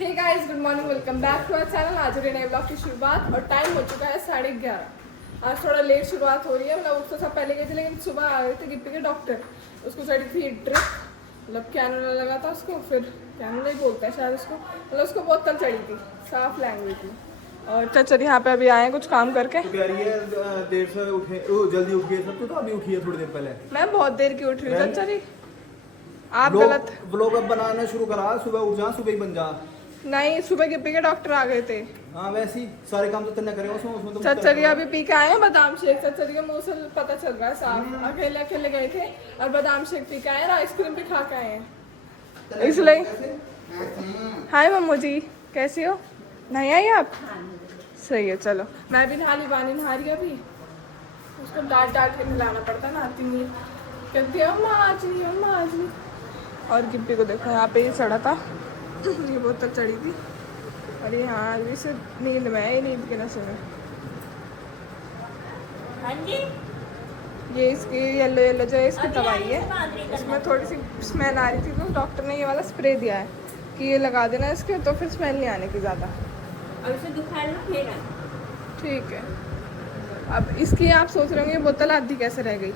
Hey guys, good morning, welcome back to our channel. आज हो रही नए ब्लॉग की शुरुआत और टाइम हो चुका है 11:30। आज थोड़ा लेट शुरुआत हो रही है, मतलब उससे सब पहले गए थे, लेकिन सुबह आ गए थे गिप्पी के डॉक्टर। उसको चढ़ी थी ड्रिप, मतलब कैनुला लगा था उसको, फिर कैनुला ही बोलता है शायद उसको, मतलब उसको बोतल चढ़ी थी, साफ लैंग्वेज में। और चचर यहाँ पे अभी आए हैं कुछ काम करके। तो कह रही है देर से उठे, जल्दी उठ गए सब, तो अभी उठी है थोड़ी देर पहले। मैं बहुत देर की उठ रही हूँ चचर ही, आप गलत। ब्लॉग अब बनाना शुरू करा, सुबह उठ जा, सुबह ही बन जा। नहीं, सुबह गिप्पी के डॉक्टर आ गए थे। हाँ वैसे ही सारे काम तो तन्ने करे उसमें तो चचरिया अभी पी के आए हैं बादाम शेक। चचरिया मुँह से पता चल रहा है साफ, अकेले अकेले गए थे और बादाम शेक पी के आए और आइसक्रीम भी खा के आए हैं, इसलिए। हाय मम्मू जी, कैसी हो? नहीं आई आप? सही है, चलो। मैं भी नहा ली, बानी नहा रही अभी। उसको डांट डांट के मिलाना पड़ता है, नहाती नहीं कहती है अम्मा आज नहीं, अम्मा आज नहीं। और गिप्पी को देखो, यहाँ पे ही चढ़ा था, ये बोतल चढ़ी थी और ये हाँ अभी से नींद में है, नींद के नशे में। हाँ जी, ये इसकी येलो येलो जो है इसकी दवाई है, इसमें थोड़ी सी स्मेल आ रही थी, तो डॉक्टर ने ये वाला स्प्रे दिया है कि ये लगा देना इसके, तो फिर स्मेल नहीं आने की ज़्यादा। और उसे दुखार लो फिर आ। ठीक है। अब इसकी आप सोच रहे होंगे ये बोतल आधी कैसे रह गई।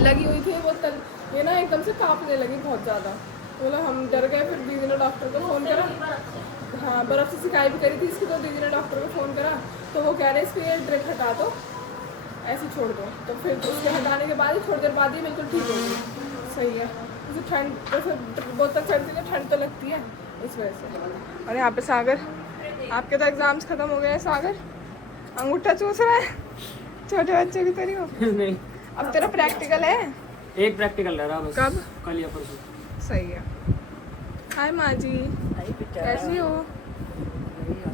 लगी हुई थी ये बोतल, ये ना एकदम से कांपने लगी बहुत ज़्यादा, बोला हम डर गए। फिर दीदी ने डॉक्टर को फ़ोन करा, हाँ बर्फ़ से सिकाई भी करी थी इसकी, तो दीदी ने डॉक्टर को फ़ोन करा, तो वो कह रहे इसकी ये ड्रिप हटा दो, ऐसे छोड़ दो। तो फिर उसके हटाने के बाद ही थोड़ी देर बाद ही बिल्कुल ठीक हो गई। सही है, जैसे ठंड, जैसे बोतल चढ़ती है ठंड तो लगती है, इस वजह से। और यहाँ पे सागर, आपके तो एग्ज़ाम्स ख़त्म हो गए हैं सागर, अंगूठा चूस रहा है छोटे बच्चे की तरह हो। नहीं, अब तेरा प्रैक्टिकल है? एक प्रैक्टिकल रहा बस। कब? कल या परसों। सही है। हाय माँ जी, कैसी हो?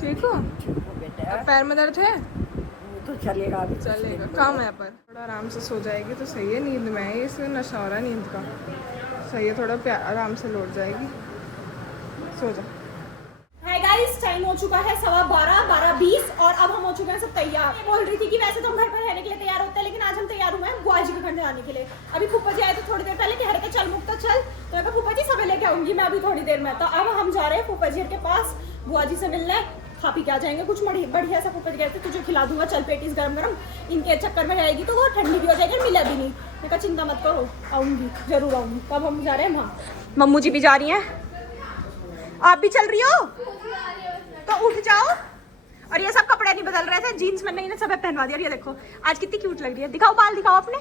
ठीक हो? अब पैर में दर्द है? तो चलेगा अभी, चलेगा, काम है पर थोड़ा आराम से सो जाएगी तो सही है। नींद में है, इसमें नशा हो रहा है नींद का। सही है, थोड़ा आराम से लौट जाएगी, सो जा। हाय गाइस, टाइम हो चुका है 12:20 और अब हम हो चुके हैं सब तैयार। बोल रही थी कि वैसे तो हम घर पर रहने के लिए तैयार होते हैं, लेकिन आज हम तैयार हुए हैं बुआ जी के घर जाने के लिए। अभी फूफा जी आए थे थोड़ी देर पहले, कह रहे थे चल मुक्ता चल, तो मैं कहा फूफा जी सब लेके आऊंगी मैं अभी थोड़ी देर में। तो अब हम जा रहे हैं फूफा जी के पास, बुआ जी से मिलने, खा पी के आ जाएंगे कुछ बढ़िया सा। फूफा जी कहते तुझे खिला दूंगा, चल पेटीज गरम गरम, इनके चक्कर में रहेगी तो वो ठंडी भी हो जाएगी, मिला भी नहीं। मैं कहा चिंता मत करो, आऊंगी, जरूर आऊंगी। कब हम जा रहे हैं वहाँ, मम्मू जी भी जा रही हैं, आप भी चल रही हो तो उठ जाओ। और ये सब कपड़े नहीं बदल रहे थे, जीन्स में नहीं ना सब पहनवा दिया। ये देखो आज कितनी क्यूट लग रही है, दिखाओ बाल दिखाओ अपने,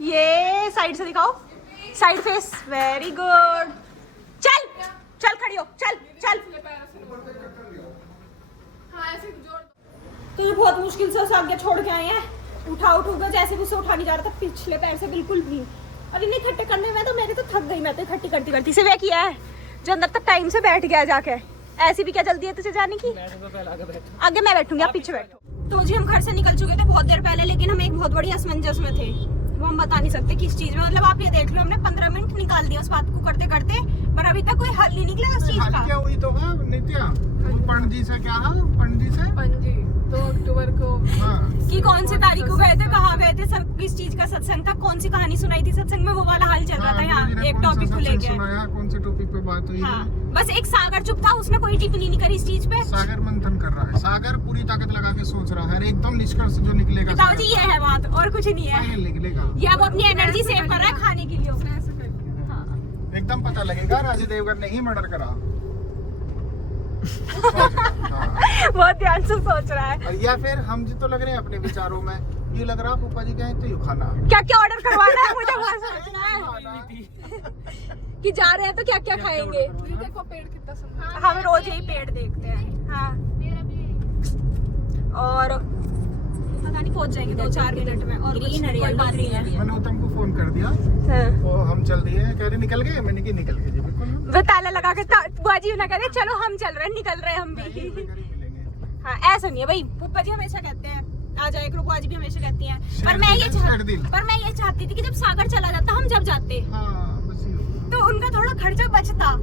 ये साइड से दिखाओ, साइड फेस, वेरी गुड। चल चल खड़ी हो, चल चल। तो बहुत मुश्किल से उसे आगे छोड़ के आए हैं, उठा जैसे भी उसे उठा नहीं जा रहा था पिछले पैर से बिल्कुल भी। और इन्हें इकट्ठे करने में तो मेरी तो थक गई, मैं तो इकट्ठी करती करती से वे किया है जो अंदर तक टाइम से बैठ गया जाके। ऐसी भी क्या जल्दी है तुझे जाने की? आगे मैं बैठूंगी, आप पीछे बैठो। तो जी हम घर से निकल चुके थे बहुत देर पहले, लेकिन हम एक बहुत बड़ी असमंजस में थे, वो हम बता नहीं सकते किस चीज में। मतलब आप ये देख लो, हमने 15 मिनट निकाल दिया उस बात को करते करते, पर अभी तक कोई हल नहीं निकला उस चीज का। क्या हुई तो है नित्या, पंडित से क्या हाल? पंडित से 2 अक्टूबर को कि कौन सी तारीख को गए थे, कहाँ गए थे, सब किस चीज का सत्संग था, कौन सी कहानी सुनाई थी सत्संग में, वो वाला हाल चल रहा था। यहाँ एक टॉपिक को लेके, कौन से टॉपिक पे बात हुई? हाँ बस एक सागर चुप था, उसने कोई टिप्पणी नहीं करी इस चीज पे। सागर मंथन कर रहा है, सागर पूरी ताकत लगा के सोच रहा है, एकदम निष्कर्ष जो निकलेगा बताओ जी, ये है बात और कुछ नहीं है, निकलेगा। ये वो अपनी एनर्जी सेव कर रहा है खाने के लिए। एकदम पता लगेगा राजू देवगन ने ही मर्डर करा। बहुत ध्यान से सोच रहा है। और या फिर हम जी तो लग रहे हैं अपने विचारों में, ये लग रहा फूफा जी कहें तो यू खाना, क्या क्या ऑर्डर करवाना है मुझे बहुत सोचना है कि जा रहे हैं तो क्या क्या खाएंगे। देखो पेड़ कितना सुंदर, हम रोज यही पेड़ देखते हैं। हाँ और पता नहीं पहुंच जाएंगे 2-4 मिनट में। और ग्रीन कोई बात नहीं है। मैंने उत्तम को फोन कर दिया, तो हम चल दिए, कह रहे निकल गए, मैंने की निकल गए जी बिल्कुल। वो ताला लगा के बुआ जी ना कहते चलो हम चल रहे हैं, निकल रहे हैं हम भी। हाँ ऐसा नहीं है भाई, फूफा जी हमेशा कहते हैं आ जाए करो, बुआ जी भी हमेशा कहती हैं। पर मैं ये चाहती थी कि जब सागर चला जाता हम जब जाते, तो उनका थोड़ा खर्चा बचता।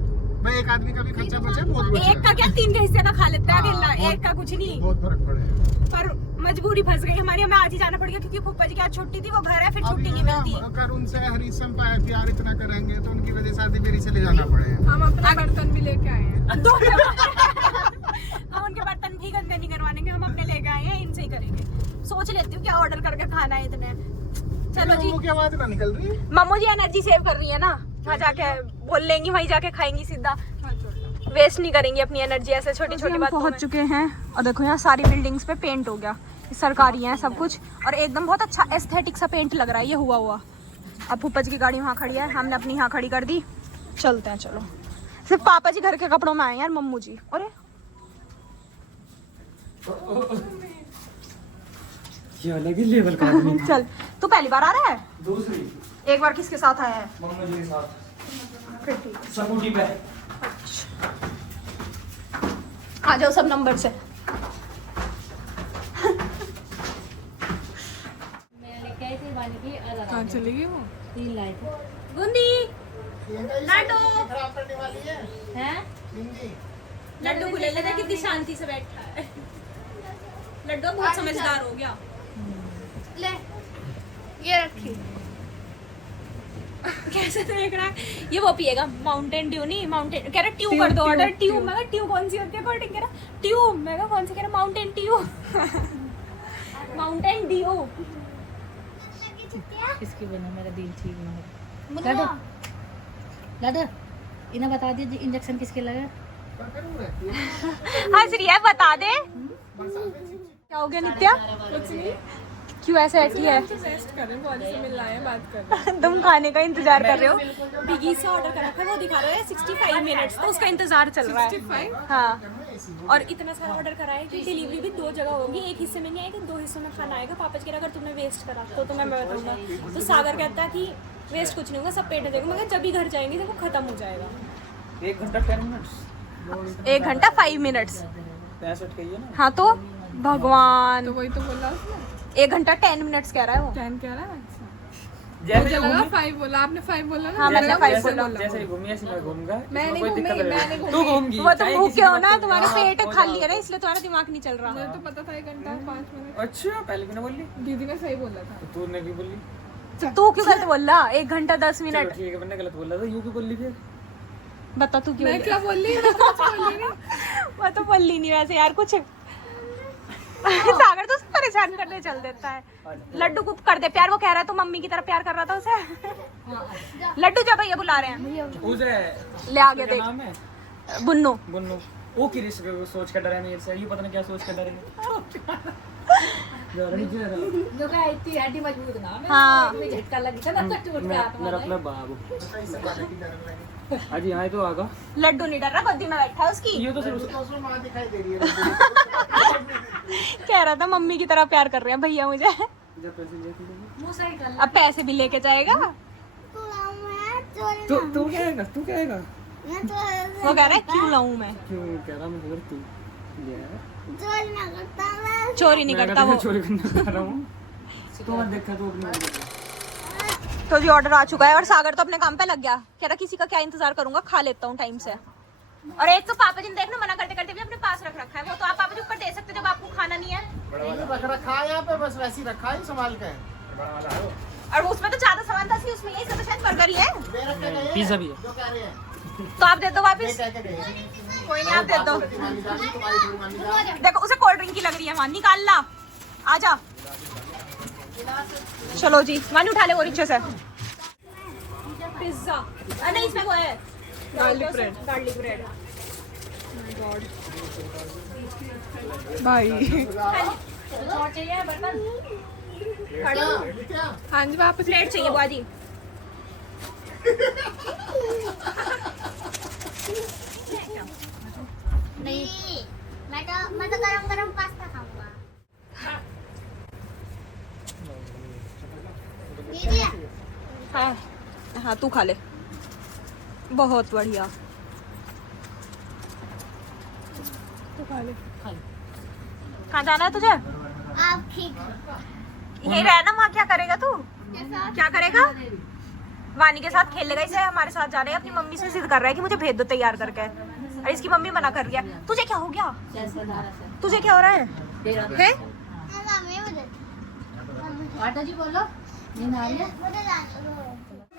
भाई एक आदमी का भी खर्चा बचा, बहुत बचा। एक का क्या 3 के हिस्से का खा लेता है अकेला, एक का कुछ नहीं। बहुत फर्क पड़ेगा। पर मजबूरी फंस गई हमारी, हमें आज ही जाना पड़ गया क्योंकि फूफा जी की आज छुट्टी थी, वो घर है, फिर छुट्टी नहीं मिलती। अगर उनसे हरीशम का प्यार इतना करेंगे तो उनकी वजह शादी मेरी से ले जाना पड़ेगा। हम अपना बर्तन भी लेके आए हैं। ऑर्डर करके खाना है इतने। चलो जी, की आवाज ना निकल रही। मम्मू जी एनर्जी सेव कर रही है ना, वहाँ जाके बोल लेंगी, वहीं जाके खाएंगी सीधा, वेस्ट नहीं करेंगी अपनी एनर्जी ऐसे छोटी छोटी बातों में। पहुंच चुके हैं और देखो यहाँ सारी बिल्डिंग्स पे पेंट हो गया, सरकारी है सब कुछ, और एकदम बहुत अच्छा एस्थेटिक सा पेंट लग रहा है ये हुआ। अब फूफज की गाड़ी वहाँ खड़ी है, हमने अपनी यहाँ खड़ी कर दी, चलते हैं। चलो, सिर्फ पापा जी घर के कपड़ों में आए यार, मम्मू जी। अरे ये अलग ही लेवल का आदमी था। चल, तू पहली बार आ रहा है? दूसरी एक बार किसके साथ आया है? मम्मा जी के साथ फिर ठीक, स्कूटी पे। आ जाओ सब नंबर से। कहाँ चली गई वो? बूंदी लाडो, खराब करने वाली है हैं? हिंदी। लड्डू को ले लेते, कितनी शांति से बैठा है। लड्डू बहुत समझदार हो गया। ले, ये रखी। कैसे देख रहा है? ये वो पिएगा माउंटेन ड्यू, नहीं माउंटेन कह रहा ट्यू कर दो ऑर्डर। ट्यू मैं ट्यू कौन सी होती है अकॉर्डिंग कह रहा ट्यू, मैं कौन सी कह रहा माउंटेन ट्यू। Mountain Dew. इसकी वजह मेरा दिल ठीक ना हो। दादा इन्हें बता दीजिए इंजेक्शन किसके लगा? हाँ श्रिया बता दे, क्या हो गया नित्या? कुछ नहीं, क्यों ऐसे बैठी है? तो रेस्ट कर रहे हैं, कॉलेज से मिलना है, बात कर रहे हैं। तुम खाने का इंतजार कर रहे हो? बिगी से ऑर्डर करा था, वो दिखा रहा है 65 मिनट्स, तो उसका इंतजार चल रहा है। 65? हाँ, और इतना सारा ऑर्डर करा है कि डिलीवरी भी 2 जगह होगी, एक हिस्से में नहीं आएगा, 2 हिस्सों में खाना आएगा। पापा जी कह रहा अगर तुमने वेस्ट करा तो तुम्हें मैं बताऊंगा। तो सागर कहता है कि वेस्ट कुछ नहीं होगा, सब पेट हो जाएगा, मगर जब भी घर जाएंगे तो वो खत्म हो जाएगा। 1 घंटा 10 मिनट 1 घंटा 5 मिनट्स। 65 कही है ना। हाँ तो भगवान, तो वही तो बोला उसने, 1 घंटा 10 मिनट्स कह रहा है वो। 10 कह रहा है। अच्छा, जैसे मुझे लगा 5 बोला आपने, 5 बोला ना? हाँ, मैंने 5 जैसे बोला। जैसे ही घूमी ऐसे मैं घूमूंगा। मैं इसमें नहीं कोई घूमी, दिक्कत मैं नहीं तू घूमी। घूमगी। वो तुम चाहे भूखे किसी हो की ना, मत तुम्हारा करो। पेट हो खाली जाओ। है ना, इसलिए तुम्हारा दिमाग नहीं चल रहा। मुझे तो पता था 1 घंटा 5 मिनट। अच्छा पहले भी ना बोली, दीदी ने सही बोला था। तो तूने भी बोली। तू क्यों गलत बोल रहा? 1 घंटा 10 चलो मिनट ठीक है, मैंने गलत बोला था, यूं क्यों बोली फिर? बता तू क्यों मैं बोली? क्या बोल रही हूँ? मैं कुछ बोल रही नहीं। मैं तो बोल ही नहीं वैसे यार कुछ। सागर तो उसको परेशान करने चल देता है। लड्डू को कर दे प्यार, वो कह रहा है तो मम्मी की तरह प्यार कर रहा था उसे। लड्डू जब भैया बुला रहे हैं, उसे ले आगे क्या देख। नाम है? बुन्नू। बुन्नू। वो की रिश्ते पे सोच कर डरा है मेरे से, ये पता नहीं क्या सोच कर डरे इतनी हड्डी मजबूत ना मैं हाँ। झटका लगी था ना तो टूट गया मेरा अपना बाबू। अजी यहाँ तो आगा। लड्डू नहीं डर रहा, गोदी में बैठा है उसकी। ये तो सिर्फ तो उसमें माँ दिखाई दे रही है। कह रहा था मम्मी की तरह प्यार कर रहे हैं भैया मुझे। जब पैसे लेके जाएंगे। मुंह सही कर अब पैसे भी लेके जाएगा। तू क्या आएगा? तू क्या आएगा? वो कह रहा है क्यों लाऊं मैं? क्यों कह रहा मैं फिर तू यार चोरी नहीं करता वो। चोरी करना चाह रहा हूँ। तो मत देखा तू अपनी। तो जी ऑर्डर आ चुका है और सागर तो अपने काम पे लग गया, कह रहा किसी का क्या इंतजार करूंगा, खा लेता हूँ टाइम से। और एक तो पापा जी ने देखना मना करते करते भी अपने पास रख रखा है, वो तो आप पापा जी ऊपर दे सकते जब आपको खाना नहीं है। रख रखा है यहाँ पे, बस वैसे ही रखा है संभाल के। और उसमें तो ज्यादा सामान था, उसमें यही सब शायद बर्गर ही है। दे रखे गए हैं, पिज़्ज़ा भी है। जो कह रहे हैं तो आप दे दो वापस। कह के गए हैं। कोई नहीं, आप दे दो। तुम्हारी जानी, तुम्हारी थोड़ी मानी जानी। देखो उसे कोल्ड ड्रिंक की लग रही है, वहां निकाल ला, आजा। चलो जी, मानी उठा ले वो रिक्शे से। पिज्जा नहीं, इसमें वो है गार्लिक ब्रेड। Garlic bread. भाई और चाहिए बर्तन क्या? हाँ जी, वापस प्लेट चाहिए बुआ जी। नहीं, मैं तो गरम पास्ता खाऊंगा। दीदी, हाँ हाँ, तू खा ले, बहुत बढ़िया। तो खा ले। कहाँ जाना है तुझे? आप ठीक यही रहना, वहाँ क्या करेगा तू? क्या करेगा? वानी के साथ खेलेगा, इसे हमारे साथ जा रहे हैं। अपनी मम्मी से जिद कर रहा है कि मुझे भेज दो तैयार करके, और इसकी मम्मी मना कर रही है। तुझे क्या हो गया? तुझे क्या हो रहा है? हैं? मम्मी मुझे आटा जी बोलो नींद आ रही है। मुझे जाने दो।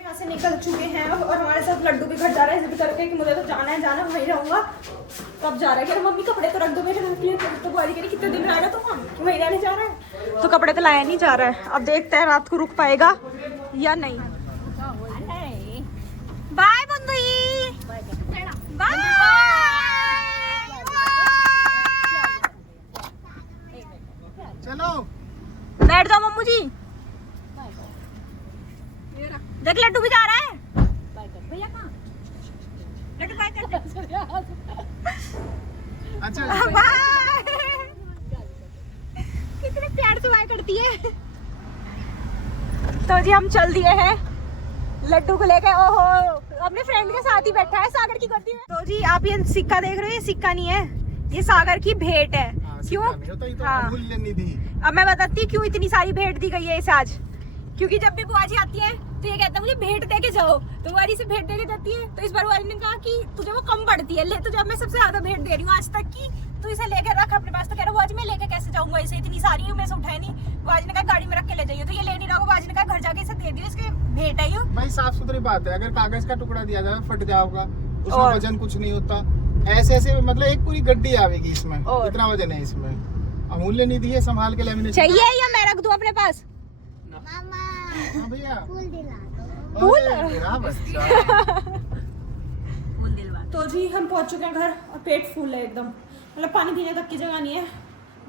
यहाँ से निकल चुके हैं और हमारे साथ लड्डू भी घर जा रहा है जिद करके कि मुझे तो जाना है वहीं रहूंगा। कब जा रहा है? कह रहा मम्मी कपड़े तो रख दो मेरे घर के लिए। तो बुआरी कह रही कितने दिन रहेगा तो हम वहीं रहने जा रहा है। तो कपड़े तो लाया नहीं जा रहा है। अब देखते हैं रात को रुक पाएगा या नहीं। बाय बंदुई, बाय। चलो बैठ जाओ मम्मू जी। देख लड्डू भी जा रहा है। भैया कहाँ? लड्डू बाय कर। अच्छा बाय। कितने प्यार से बाय करती है। तो जी हम चल दिए हैं लड्डू को लेकर। ओहो अपने फ्रेंड के साथ ही बैठा है सागर की गोदी में। तो जी आप ये सिक्का देख रहे हो, ये सिक्का नहीं है, ये सागर की भेंट है। क्यों? हाँ अमूल्य निधि। अब मैं बताती हूँ क्यों इतनी सारी भेंट दी गई है इसे आज। क्योंकि जब भी बुआ जी आती है तो ये कहता है मुझे भेंट दे के जाओ, तो बुआ जी से भेंट दे के जाती है। तो इस बार बुआ जी ने कहा कि तुझे वो कम पड़ती है, ले तुझे अब मैं सबसे ज्यादा भेंट दे रही हूँ आज तक की, तू इसे लेकर रख अपने पास। तो कह रहा बुआ जी मैं लेके कैसे जाऊंगा, इसे इतनी सारी है मैं से उठाए नहीं। बुआ जी ने कहा गाड़ी में रख के ले जाइए, तो ये ले नहीं रहा। बुआ जी ने कहा घर जाके इसे दे दियो, इसके भेंट है ये। भाई साफ सुथरी बात है, अगर कागज का टुकड़ा दिया जाए फट जाओगा, उसमें और? वजन कुछ नहीं होता। ऐसे ऐसे मतलब एक पूरी गड्डी आवेगी इसमें, और? इतना वजन है इसमें। अमूल्य निधि है, संभाल के लेमिनेशन। चाहिए या मैं रख दूं अपने पास? मामा हाँ भैया फूल दिला दो। फूल? अरे मेरा बच्चा। तो जी हम पहुंच चुके हैं घर और पेट फूल है एकदम, मतलब पानी पीने तक की जगह नहीं है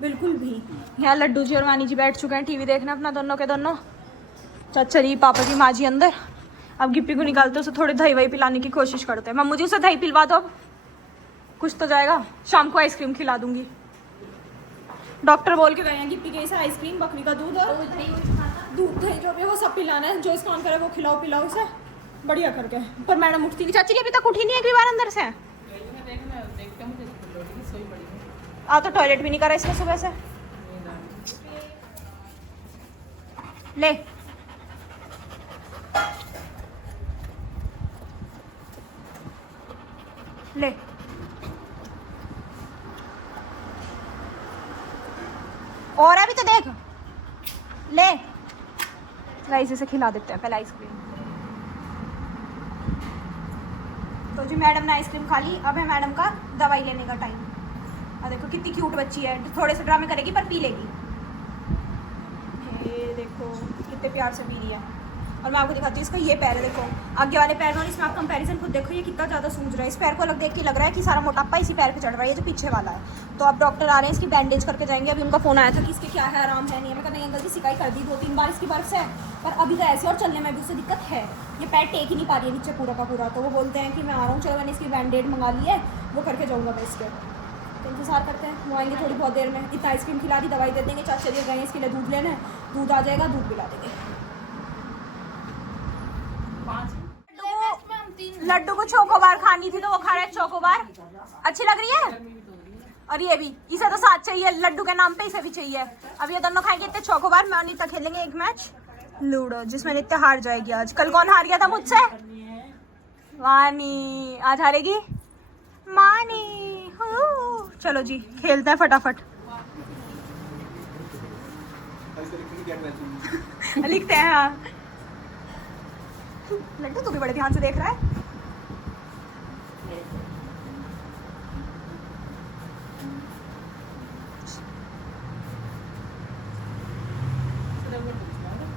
बिल्कुल भी। यहाँ लड्डू जी और वानी जी बैठ चुके हैं टीवी देखने अपना, दोनों के दोनों। चाचा जी, पापा जी, माँ जी अंदर। अब गिप्पी को निकालते उसे थोड़ी दही वही पिलाने की कोशिश करते हैं। मम्मू जी उसे दही पिलवा दो, अब कुछ तो जाएगा। शाम को आइसक्रीम खिला दूंगी। डॉक्टर बोल के गए हैं गिप्पी के इसे आइसक्रीम, बकरी का दूध और दूध दही जो भी वो सब पिलाना है। जो इसका ऑन करे वो खिलाओ पिलाओ उसे बढ़िया करके। पर मैडम उठती नहीं, चाची जी अभी तक उठी नहीं एक बार अंदर से। आ तो टॉयलेट भी नहीं करा इसने सुबह से। ले ले और अभी तो देख ले। गाइस इसे खिला देते हैं पहले आइसक्रीम। तो जी मैडम ने आइसक्रीम खा ली, अब है मैडम का दवाई लेने का टाइम। और देखो कितनी क्यूट बच्ची है, थोड़े से ड्रामे करेगी पर पी लेगी। ये देखो कितने प्यार से पी रही है। और मैं आपको दिखाती हूँ इसका ये पैर है, देखो आगे वाले पैर में और इसमें आप कंपैरिजन खुद देखो ये कितना ज़्यादा सूज रहा है। इस पैर को अलग देख के लग रहा है कि सारा मोटापा इसी पैर पे चढ़ रहा है, ये जो पीछे वाला है। तो अब डॉक्टर आ रहे हैं, इसकी बैंडेज करके जाएंगे। अभी उनका फ़ोन आया था कि इसके क्या है, आराम है नहीं है। मैं कहते हैं अंकल जी सिकाई कर दी 2-3 बार इसकी बर्फ से, पर अभी तो ऐसे और चलने में भी उससे दिक्कत है। ये पैर टेक ही नहीं पा रही है नीचे पूरा का पूरा। तो वो बोलते हैं कि मैं आ रहा हूँ, चलो मैंने इसकी बैंडेड मंगा ली है, वो करके जाऊँगा मैं इसके। तो इंतजार करते हैं, वो आएंगे थोड़ी बहुत देर में। इतना आइसक्रीम खिला दी, दवाई दे देंगे। चाचा जी गए इसके लिए दूध लेना है, दूध आ जाएगा, दूध पिला देंगे। लड्डू को चोकोबार खानी थी तो वो खा रहे चोकोबार। अच्छी लग रही है। और ये भी, इसे तो साथ चाहिए, लड्डू के नाम पे इसे भी चाहिए। अब ये दोनों खाएंगे इतने चोकोबार। मैं और नित्या खेलेंगे एक मैच लूडो, जिसमें नित्या हार जाएगी आज। कल कौन हार गया था मुझसे? वानी। आज हारेगी मानी। चलो जी खेलते हैं फटाफट। लिखते हैं। हाँ लड्डू तू भी बड़े ध्यान से देख रहा है।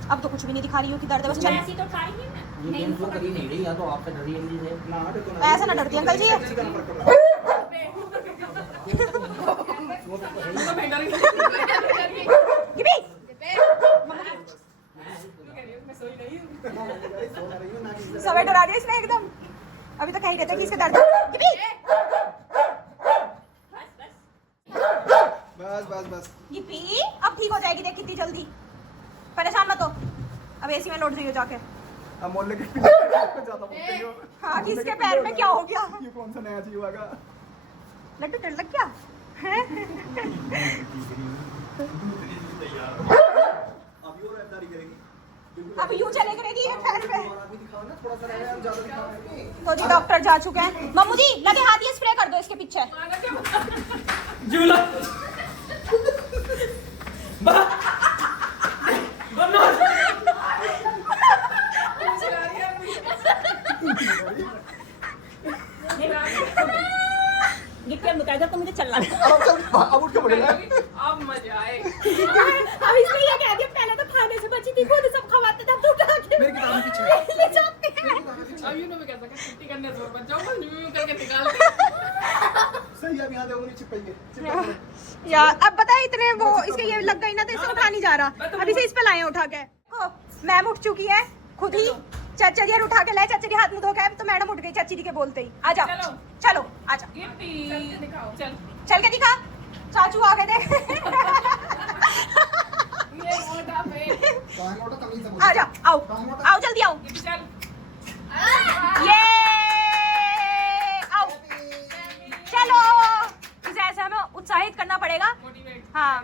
अब तो कुछ भी नहीं दिखा रही हो कि दर्द है, बस चल। ऐसी तो ट्राई नहीं ना। ये गेम तो करी नहीं रही, या तो आपसे डरी जल्दी से। ऐसा ना डरती अंकल जी। गिबी सब डरा दिया इसने एकदम। अभी तो कहीं रहता कि इसके दर्द। गिबी बस बस बस। गिबी अब ठीक हो जाएगी, देख कितनी जल्दी। परेशान मत हो, अब एसी में लौट जाइए जाके। अब मोहल्ले के ज्यादा बोलते हो। हाँ किसके पैर में क्या हो गया? ये कौन सा नया चीज होगा? लड्डू डर लग गया है? अभी और ऐसा करेगी। अब यूं चले करेगी ये पैर पे। और अभी दिखाओ ना, थोड़ा सा रह गया, हम ज्यादा दिखाओगे। तो जी डॉक्टर जा चुके हैं। मम्मू जी लगे हाथ ये स्प्रे कर दो इसके पीछे। झूला जाएगा जब तो मुझे चलना है। अब उठ के पड़ेगा। अब मजा आए। अब इसलिए ये कह दिया पहले तो खाने से बची थी, खुद सब खवाते थे, अब तो उठा के मेरी किताब पीछे ले जाते हैं। अब यूं भी कैसा छुट्टी करने से बच जाओ, यूं करके निकाल दे। सही अब यहाँ देखो नीचे पड़ी यार अब पता है इतने वो इसके ये लग गई ना तो इसे उठा नहीं जा रहा, अभी से इस पे लाए हैं उठा के। मैम उठ चुकी है खुद ही, चाचा जी उठा के लाए, चाचा जी हाथ मुंह धो के, तो मैडम उठ गई चाची जी के बोलते ही। आ जाओ चलो। चलो आ जाओ, गिफ्टी दिखाओ, चल चल के दिखा, चाचू आ गए थे। ये मोटा पे आ जाओ, आओ आओ जल्दी आओ, चल। ये आओ चलो, इसे ऐसे हमें उत्साहित करना पड़ेगा। मोटिवेट। हाँ